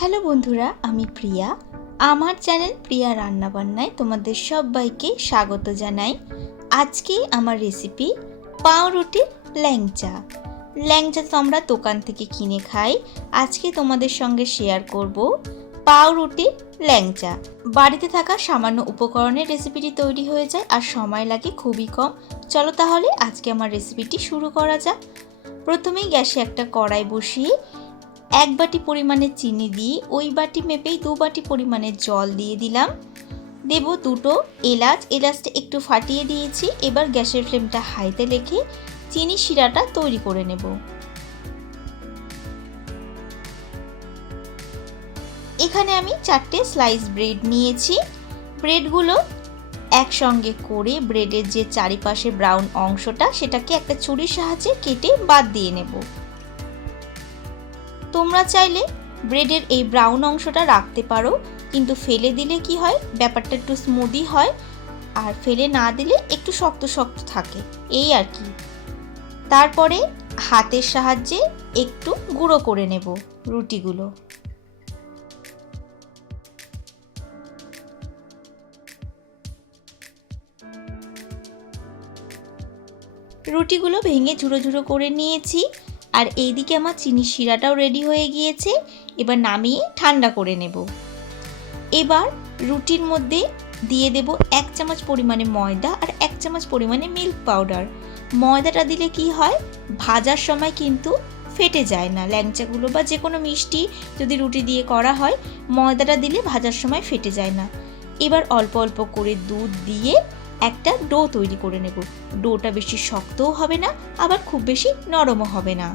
Hello বন্ধুরা, আমি প্রিয়া। আমার চ্যানেল প্রিয়া রান্নাবান্নায় তোমাদের সবাইকে স্বাগত জানাই। আজকে আমার রেসিপি পাউরুটির ল্যাংচা। ল্যাংচা তো আমরা দোকান থেকে কিনে খাই, আজকে তোমাদের সঙ্গে শেয়ার করব পাউরুটির ল্যাংচা। বাড়িতে থাকা সামান্য উপকরণের রেসিপিটি তৈরি হয়ে যায় আর সময় লাগে খুবই কম। চলো তাহলে আজকে আমার রেসিপিটি শুরু করা যাক। প্রথমেই গ্যাসে একটা কড়াই বসিয়ে 1 বাটি পরিমাণে চিনি দিয়ে ওই বাটি মেপেই 2 বাটি পরিমাণে জল দিয়ে দিলাম। দেব দুটো এলাচ, এলাচটা একটু ফাটিয়ে দিয়েছি। এবার গ্যাসের ফ্লেমটা হাইতে রেখে চিনি শিরাটা তৈরি করে নেব। এখানে আমি 4টে স্লাইস ব্রেড নিয়েছি। ব্রেডগুলো একসঙ্গে করে ব্রেডের যে চারিপাশে ব্রাউন অংশটা সেটাকে একটা ছুরির সাহায্যে কেটে বাদ দিয়ে নেব। তোমরা চাইলে ব্রেডের এই ব্রাউন অংশটা রাখতে পারো, কিন্তু ফেলে দিলে কি হয়, ব্যাপারটা একটু স্মুদি হয়, আর ফেলে না দিলে একটু শক্ত শক্ত থাকে, এই আর কি। তারপরে হাতের সাহায্যে একটু গুঁড়ো করে নেব রুটিগুলো। রুটিগুলো ভেঙে ঝুড়ো ঝুড়ো করে নিয়েছি, আর এইদিকে আমার চিনি শিরাটাও রেডি হয়ে গিয়েছে। এবার নামিয়ে ঠান্ডা করে নেব। এবার রুটির মধ্যে দিয়ে দেব 1 চামচ পরিমাণে ময়দা আর 1 চামচ পরিমাণে মিল্ক পাউডার। ময়দাটা দিলে কি হয়, ভাজার সময় কিন্তু ফেটে যায় না। ল্যাংচাগুলো বা যে কোনো মিষ্টি যদি রুটি দিয়ে করা হয়, ময়দাটা দিলে ভাজার সময় ফেটে যায় না। এবার অল্প অল্প করে দুধ দিয়ে একটা ডো তৈরি করে নেব। ডোটা বেশি শক্তও হবে না, আবার খুব বেশি নরমও হবে না।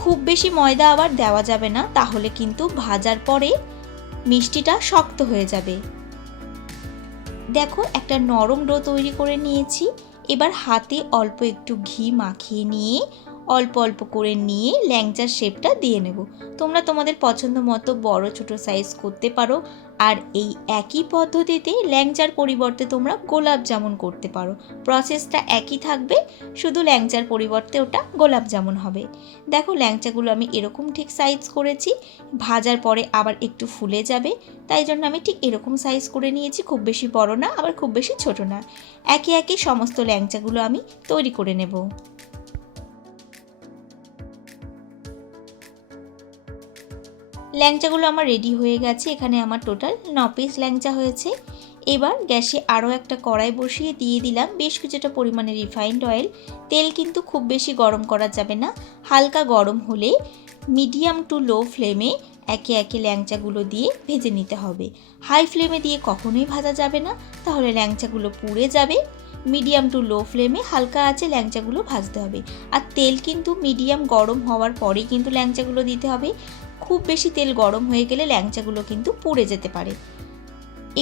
খুব বেশি ময়দা আবার দেওয়া যাবে না, তাহলে কিন্তু ভাজার পরে মিষ্টিটা শক্ত হয়ে যাবে। দেখো, একটা নরম ডো তৈরি করে নিয়েছি। এবার হাতে অল্প একটু ঘি মাখিয়ে নিয়ে অল্প অল্প করে নিয়ে ল্যাংচার শেপটা দিয়ে নেব। তোমরা তোমাদের পছন্দ মতো বড় ছোট সাইজ করতে পারো। আর এই একই পদ্ধতিতে ল্যাংচার পরিবর্তে তোমরা গোলাপ জামুন করতে পারো। প্রসেসটা একই থাকবে, শুধু ল্যাংচার পরিবর্তে ওটা গোলাপ জামুন হবে। দেখো, ল্যাংচাগুলো আমি এরকম ঠিক সাইজ করেছি। ভাজার পরে আবার একটু ফুলে যাবে, তাই জন্য আমি ঠিক এরকম সাইজ করে নিয়েছি। খুব বেশি বড় না, আবার খুব বেশি ছোট না। একে একে সমস্ত ল্যাংচাগুলো আমি তৈরি করে নেব। ল্যাংচাগুলো আমার রেডি হয়ে গেছে। এখানে আমার টোটাল 9 পিস ল্যাংচা হয়েছে। এবার গ্যাসে আরও একটা কড়াই বসিয়ে দিয়ে দিলাম বেশ কিছুটা পরিমাণে রিফাইন্ড অয়েল। তেল কিন্তু খুব বেশি গরম করা যাবে না, হালকা গরম হলে মিডিয়াম টু লো ফ্লেমে একে একে ল্যাংচাগুলো দিয়ে ভেজে নিতে হবে। হাই ফ্লেমে দিয়ে কখনোই ভাজা যাবে না, তাহলে ল্যাংচাগুলো পুড়ে যাবে। মিডিয়াম টু লো ফ্লেমে হালকা আঁচে ল্যাংচাগুলো ভাজতে হবে। আর তেল কিন্তু মিডিয়াম গরম হওয়ার পরেই কিন্তু ল্যাংচাগুলো দিতে হবে। খুব বেশি তেল গরম হয়ে গেলে ল্যাংচাগুলো কিন্তু পুড়ে যেতে পারে।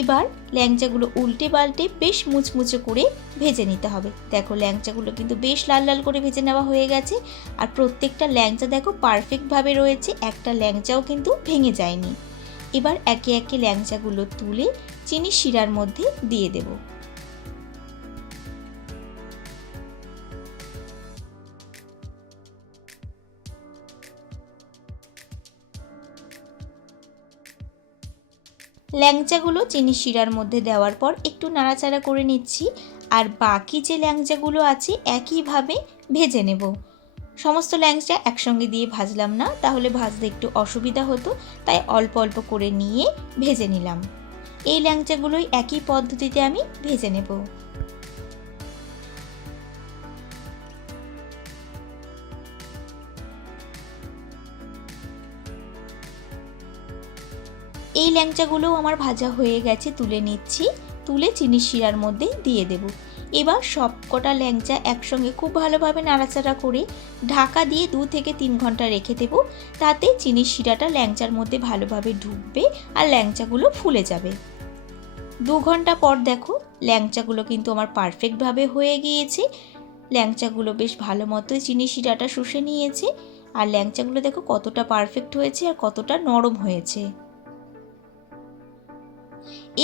এবার ল্যাংচাগুলো উল্টে পাল্টে বেশ মুচমুচে করে ভেজে নিতে হবে। দেখো, ল্যাংচাগুলো কিন্তু বেশ লাল লাল করে ভেজে নেওয়া হয়ে গেছে। আর প্রত্যেকটা ল্যাংচা দেখো পারফেক্টভাবে রয়েছে, একটা ল্যাংচাও কিন্তু ভেঙে যায়নি। এবার একে একে ল্যাংচাগুলো তুলে চিনি শিরার মধ্যে দিয়ে দেব। ল্যাংচাগুলো চিনি শিরার মধ্যে দেওয়ার পর একটু নাড়াচাড়া করে নিচ্ছি। আর বাকি যে ল্যাংচাগুলো আছে একইভাবে ভেজে নেব। সমস্ত ল্যাংচা একসঙ্গে দিয়ে ভাজলাম না, তাহলে ভাজতে একটু অসুবিধা হতো, তাই অল্প অল্প করে নিয়ে ভেজে নিলাম। এই ল্যাংচাগুলোই একই পদ্ধতিতে আমি ভেজে নেব। এই ল্যাংচাগুলোও আমার ভাজা হয়ে গেছে, তুলে নিচ্ছি। তুলে চিনি শিরার মধ্যে দিয়ে দেব। এবার সব কটা ল্যাংচা একসঙ্গে খুব ভালোভাবে নাড়াচাড়া করে ঢাকা দিয়ে 2 থেকে 3 ঘন্টা রেখে দেব। তাতে চিনি শিরাটা ল্যাংচার মধ্যে ভালোভাবে ঢুকবে আর ল্যাংচাগুলো ফুলে যাবে। 2 ঘন্টা পর দেখো, ল্যাংচাগুলো কিন্তু আমার পারফেক্টভাবে হয়ে গিয়েছে। ল্যাংচাগুলো বেশ ভালো মতোই চিনি শিরাটা শুষে নিয়েছে। আর ল্যাংচাগুলো দেখো কতটা পারফেক্ট হয়েছে আর কতটা নরম হয়েছে।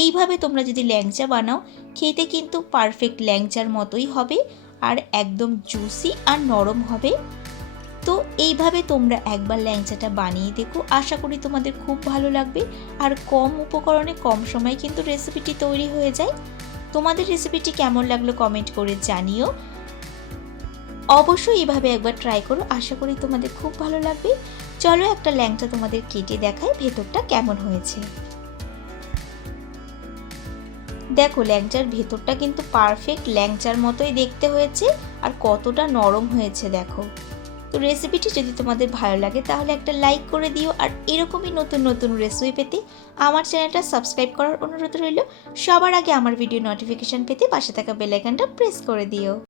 এইভাবে তোমরা যদি ল্যাংচা বানাও, খেতে কিন্তু পারফেক্ট ল্যাংচার মতোই হবে আর একদম জুসি আর নরম হবে। তো এইভাবে তোমরা একবার ল্যাংচাটা বানিয়ে দেখো, আশা করি তোমাদের খুব ভালো লাগবে। আর কম উপকরণে কম সময়ে কিন্তু রেসিপিটি তৈরি হয়ে যায়। তোমাদের রেসিপিটি কেমন লাগলো কমেন্ট করে জানিও। অবশ্যই এইভাবে একবার ট্রাই করো, আশা করি তোমাদের খুব ভালো লাগবে। চলো একটা ল্যাংচা তোমাদের কেটে দেখাই ভেতরটা কেমন হয়েছে। দেখো ল্যাংচার ভেতরটা কিন্তু পারফেক্ট ল্যাংচার মতোই দেখতে হয়েছে, আর কতটা নরম হয়েছে দেখো। তো রেসিপিটি যদি তোমাদের ভালো লাগে তাহলে একটা লাইক করে দিও, আর এরকমই নতুন নতুন রেসিপি পেতে আমার চ্যানেলটা সাবস্ক্রাইব করার অনুরোধ রইল। সবার আগে আমার ভিডিও নোটিফিকেশন পেতে পাশে থাকা বেল আইকনটা প্রেস করে দিও।